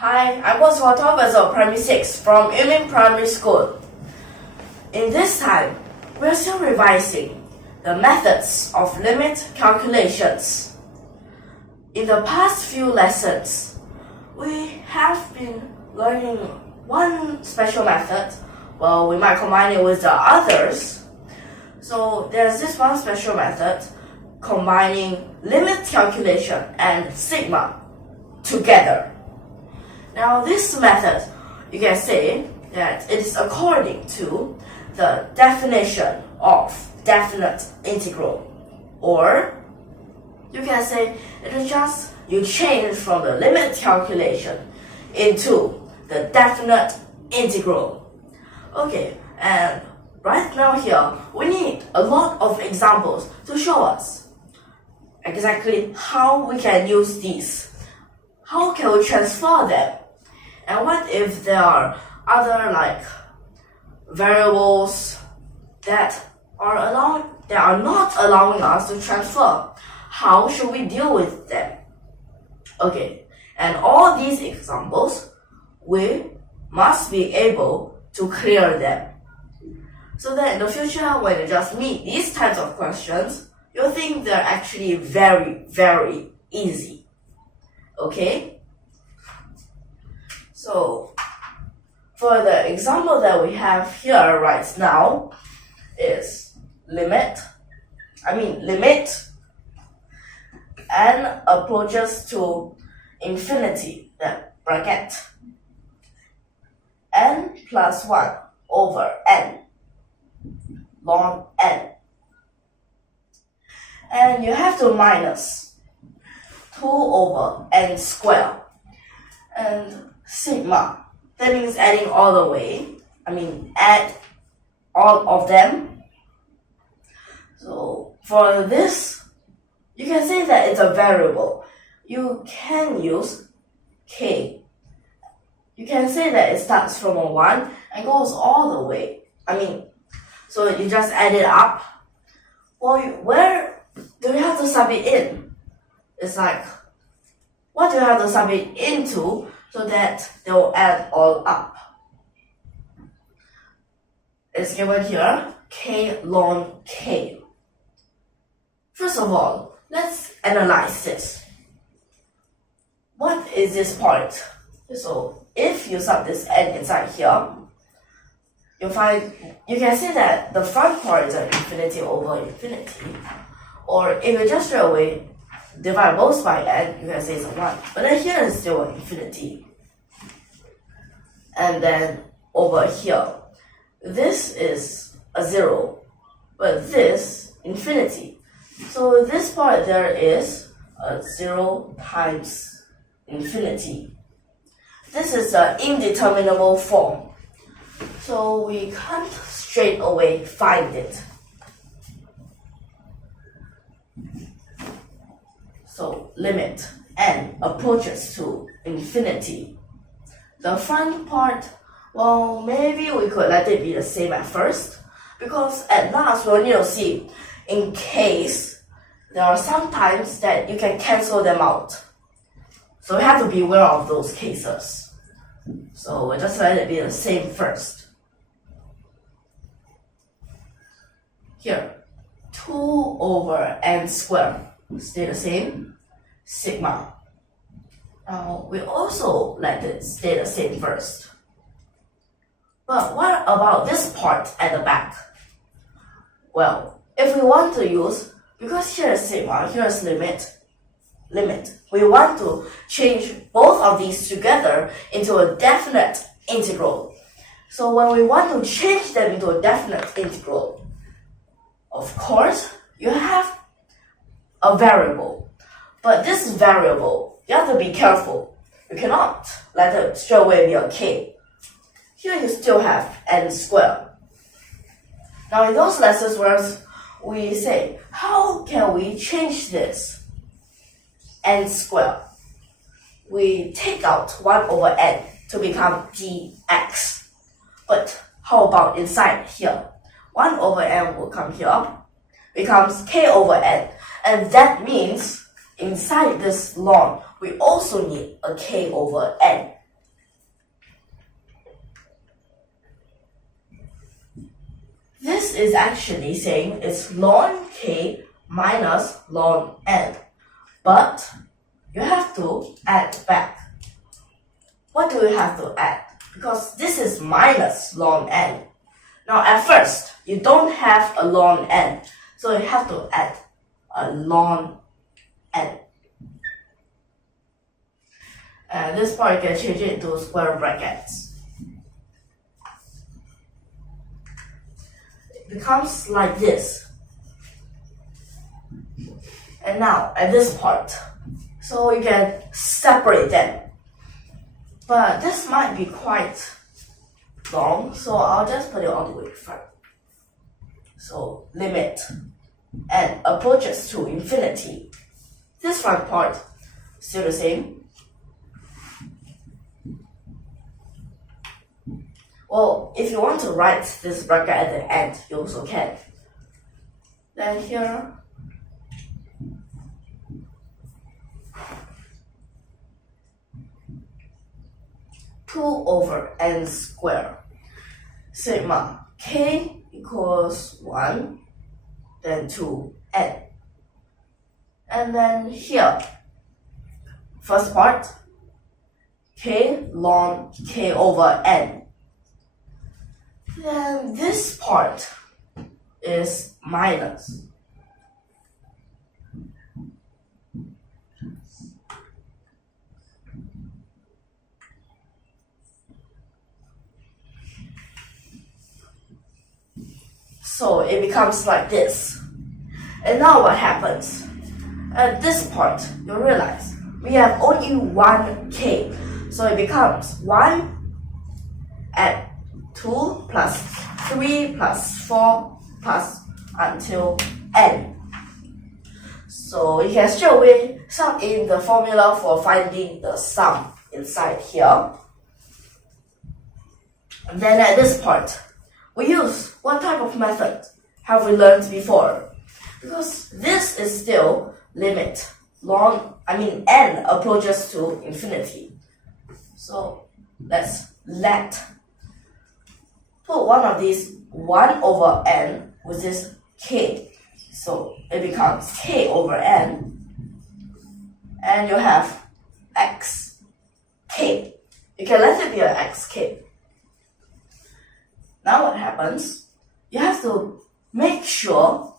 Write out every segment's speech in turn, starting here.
Hi, I'm YUMIN Primary 6 from YUMIN Primary School. In this time, we're still revising the methods of limit calculations. In the past few lessons, we have been learning one special method. Well, we might combine it with the others. So there's this one special method combining limit calculation and sigma together. Now this method, you can say that it is according to the definition of definite integral, or you can say it is just you change from the limit calculation into the definite integral. Okay, and right now here we need a lot of examples to show us exactly how we can use these. How can we transfer them? And what if there are other variables that are not allowing us to transfer? How should we deal with them? Okay, and all these examples, we must be able to clear them. So that in the future, when you just meet these types of questions, you'll think they're actually very, very easy. Okay? So, for the example that we have here right now is limit n approaches to infinity, that bracket, n plus 1 over n, ln n. And you have to minus 2 over n squared. And sigma, that means adding all the way. Add all of them. So for this, you can say that it's a variable. You can use k. You can say that it starts from a 1 and goes all the way. So you just add it up. Well, where do you have to sub it in? It's like, what do you have to sub it into so that they will add all up? It's given here, k ln k. First of all, let's analyze this. What is this part? So if you sub this n inside here, you can see that the front part is an infinity over infinity. Or if you just straight away divide both by n, you can say it's a 1. But then here is still an infinity. And then over here, this is a 0, but this infinity. So this part there is a 0 times infinity. This is an indeterminable form. So we can't straight away find it. So limit n approaches to infinity. The front part, well, maybe we could let it be the same at first, because at last we'll need to see in case there are some times that you can cancel them out. So we have to be aware of those cases. So we'll just let it be the same first. Here, 2 over n squared, stay the same, sigma. Now, we also let it stay the same first. But what about this part at the back? Well, if we want to use, because here is sigma, here is limit, we want to change both of these together into a definite integral. So when we want to change them into a definite integral, of course, you have a variable. But this variable, you have to be careful. You cannot let it straight away be a k. Here you still have n squared. Now in those lessons where we say, how can we change this n squared? We take out 1 over n to become dx. But how about inside here? 1 over n will come here, becomes k over n. And that means inside this ln, we also need a k over n is actually saying it's ln k minus ln n. But you have to add back. What do you have to add? Because this is minus ln n. Now at first, you don't have a ln n, so you have to add a ln n. And this part you can change it into square brackets. It becomes like this. And now at this part, so you can separate them. But this might be quite long, so I'll just put it all the way front. So limit n approaches to infinity. This front part still the same. Well, if you want to write this bracket at the end, you also can. Then here, two over n squared, sigma k equals 1, then 2n. And then here, first part, k ln k over n. Then this part is minus. So it becomes like this. And now what happens? At this part, you realize we have only one k. So it becomes 1 and 2 plus 3 plus 4 plus until n. So you can straight away sum in the formula for finding the sum inside here. And then at this part, we use what type of method have we learned before? Because this is still limit n approaches to infinity. So let's put one of these 1 over n with this k. So it becomes k over n. And you have x k. You can let it be an x k. Now what happens? You have to make sure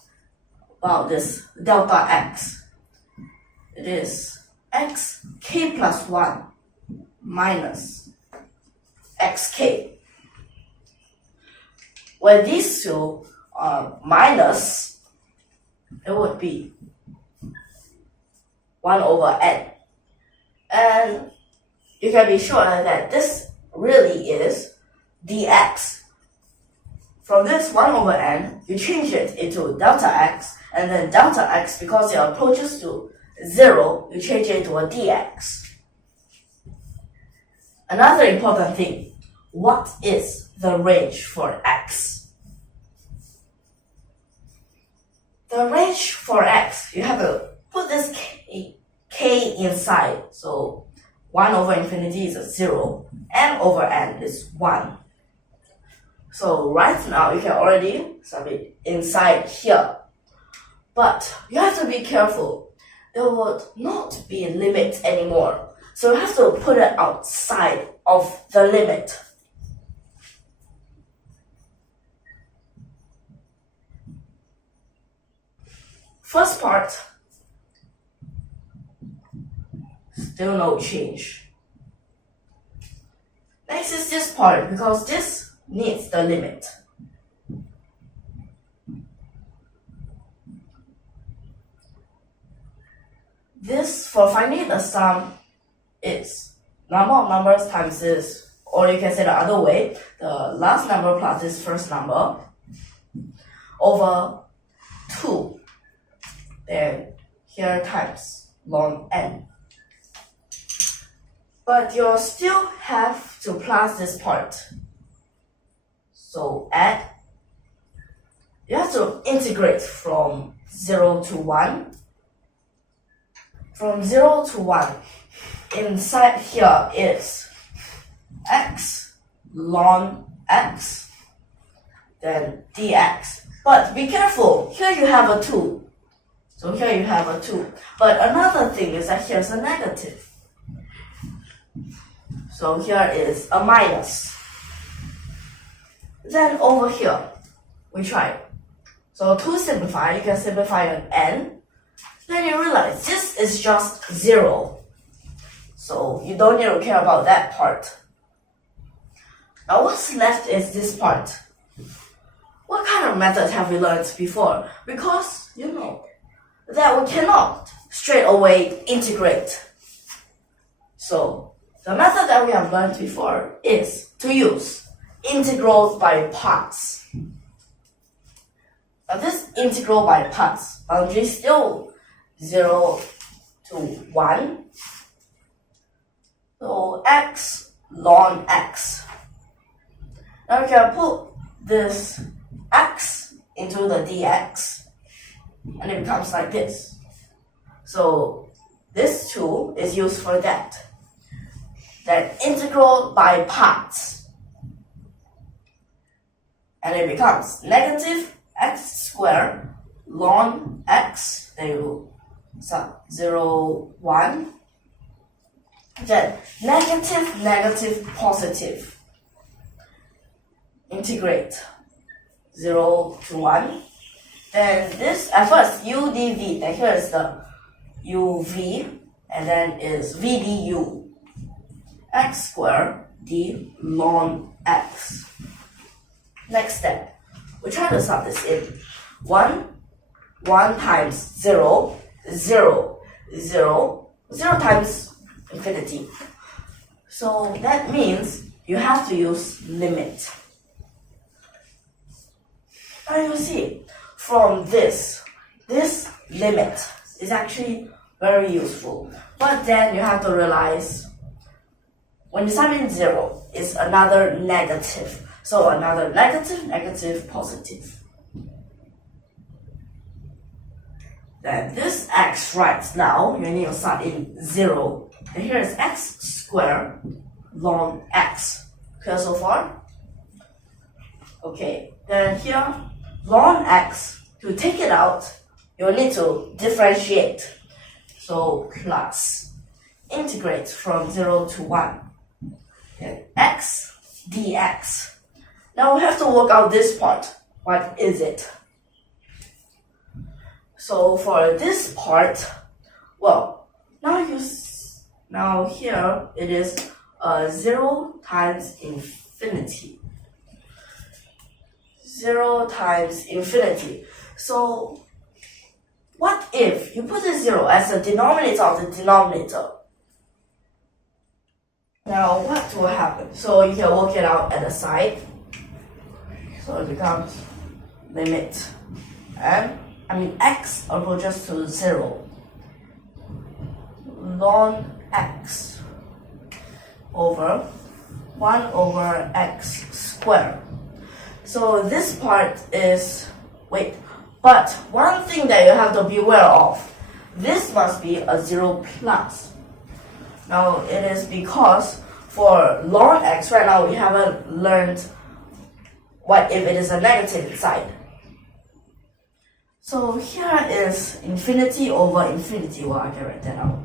about this delta x. It is x k plus 1 minus x k. When these two are minus, it would be 1 over n. And you can be sure that this really is dx. From this 1 over n, you change it into delta x, and then delta x, because it approaches to 0, you change it to a dx. Another important thing, what is the range for x? The range for x, you have to put this k inside. So 1 over infinity is a 0, n over n is 1. So right now, you can already submit inside here. But you have to be careful. There would not be a limit anymore. So you have to put it outside of the limit. First part, still no change. Next is this part, because this needs the limit. This, for finding the sum, is number of numbers times this, or you can say the other way, the last number plus this first number, over 2. Then here times ln n. But you still have to plus this part. So add, you have to integrate from 0 to 1. From 0 to 1, inside here is x ln x, then dx. But be careful, here you have a 2. So here you have a 2. But another thing is that here's a negative. So here is a minus. Then over here, we try. So to simplify, you can simplify an n. Then you realize this is just 0. So you don't need to care about that part. Now what's left is this part. What kind of method have we learned before? Because you know that we cannot straight away integrate. So the method that we have learned before is to use integral by parts. Now this integral by parts boundary is still 0 to 1. So x ln x. Now we can put this x into the dx and it becomes like this. So this 2 is used for that. Then integral by parts. And it becomes negative x squared ln x. There you go. 0, 1. Then negative, negative, positive. Integrate 0 to 1. Then this, at first, u dv. Then here is the uv. And then is v du. X squared d ln x. Next step. We try to sub this in. 1 times 0, 0, 0, 0 times infinity. So that means you have to use limit. Now you see, from this limit is actually very useful. But then you have to realize, when you sum in 0, it's another negative. So another negative, negative, positive. Then this x right now, you need to sum in 0. And here is x squared ln x. Clear so far? Okay, then here, ln x, to take it out, you need to differentiate. So plus, integrate from 0 to 1. Then x dx. Now we have to work out this part. What is it? So for this part, well, now here it is 0 times infinity. 0 times infinity. So what if you put this 0 as the denominator of the denominator? Now what will happen? So you can work it out at the side. So it becomes limit x approaches to 0 ln x over 1 over x squared. So this part is, but one thing that you have to be aware of, this must be a 0 plus. Now it is because for ln x, right now we haven't learned what if it is a negative inside. So here is infinity over infinity. Well, I can write that out.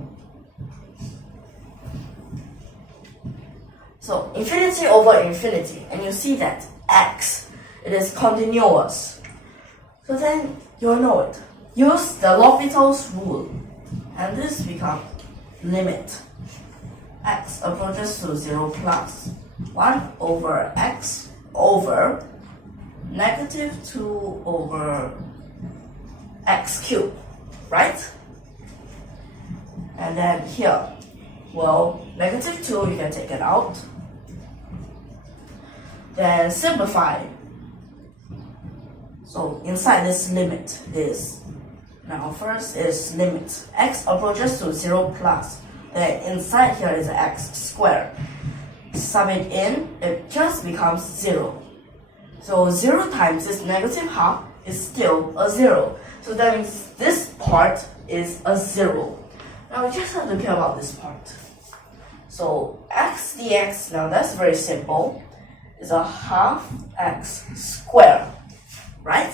So infinity over infinity, and you see that x, it is continuous. So then you'll know it. Use the L'Hopital's rule, and this becomes limit x approaches to 0 plus 1 over x over negative 2 over x cubed, right? And then here, well, negative 2, you can take it out. Then simplify. So inside this limit is, now first is limit x approaches to 0 plus. Then inside here is x squared. Sum it in, it just becomes 0. So 0 times this negative half is still a 0. So that means this part is a 0. Now we just have to care about this part. So x dx, now that's very simple, is a half x squared, right?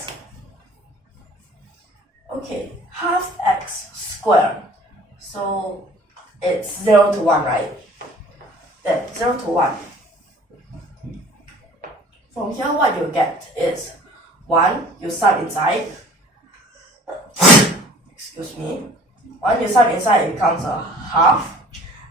0 to 1, right? Then 0 to 1. From here, what you get is 1, you sub inside. Excuse me. 1, you sub inside, it becomes a half.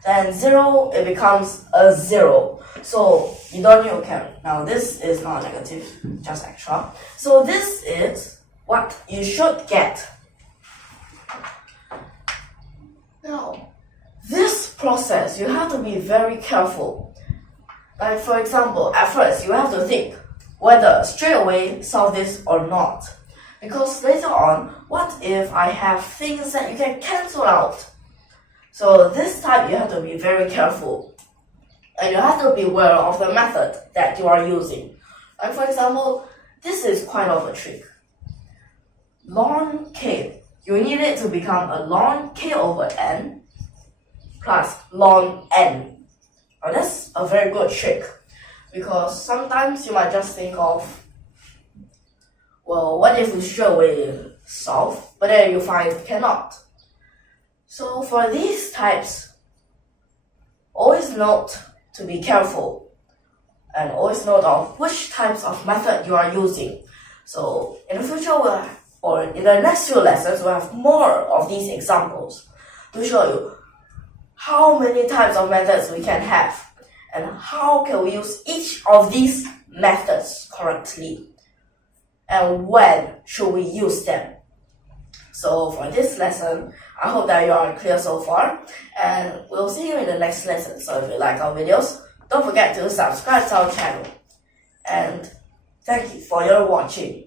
Then 0, it becomes a 0. So you don't need to carry. Now this is not negative, just extra. So this is what you should get. Now, this process, you have to be very careful. Like for example, at first you have to think whether straight away solve this or not. Because later on, what if I have things that you can cancel out? So this time you have to be very careful. And you have to be aware of the method that you are using. Like for example, this is quite of a trick. Ln k, you need it to become a ln k over n plus ln n. Now that's a very good trick, because sometimes you might just think of, well, what if we straight away solve, but then you find cannot. So for these types, always note to be careful and always note of which types of method you are using. So in the future, or in the next few lessons, we'll have more of these examples to show you how many types of methods we can have and how can we use each of these methods correctly and when should we use them. So for this lesson, I hope that you are clear so far, and we'll see you in the next lesson. So if you like our videos, don't forget to subscribe to our channel. And thank you for your watching.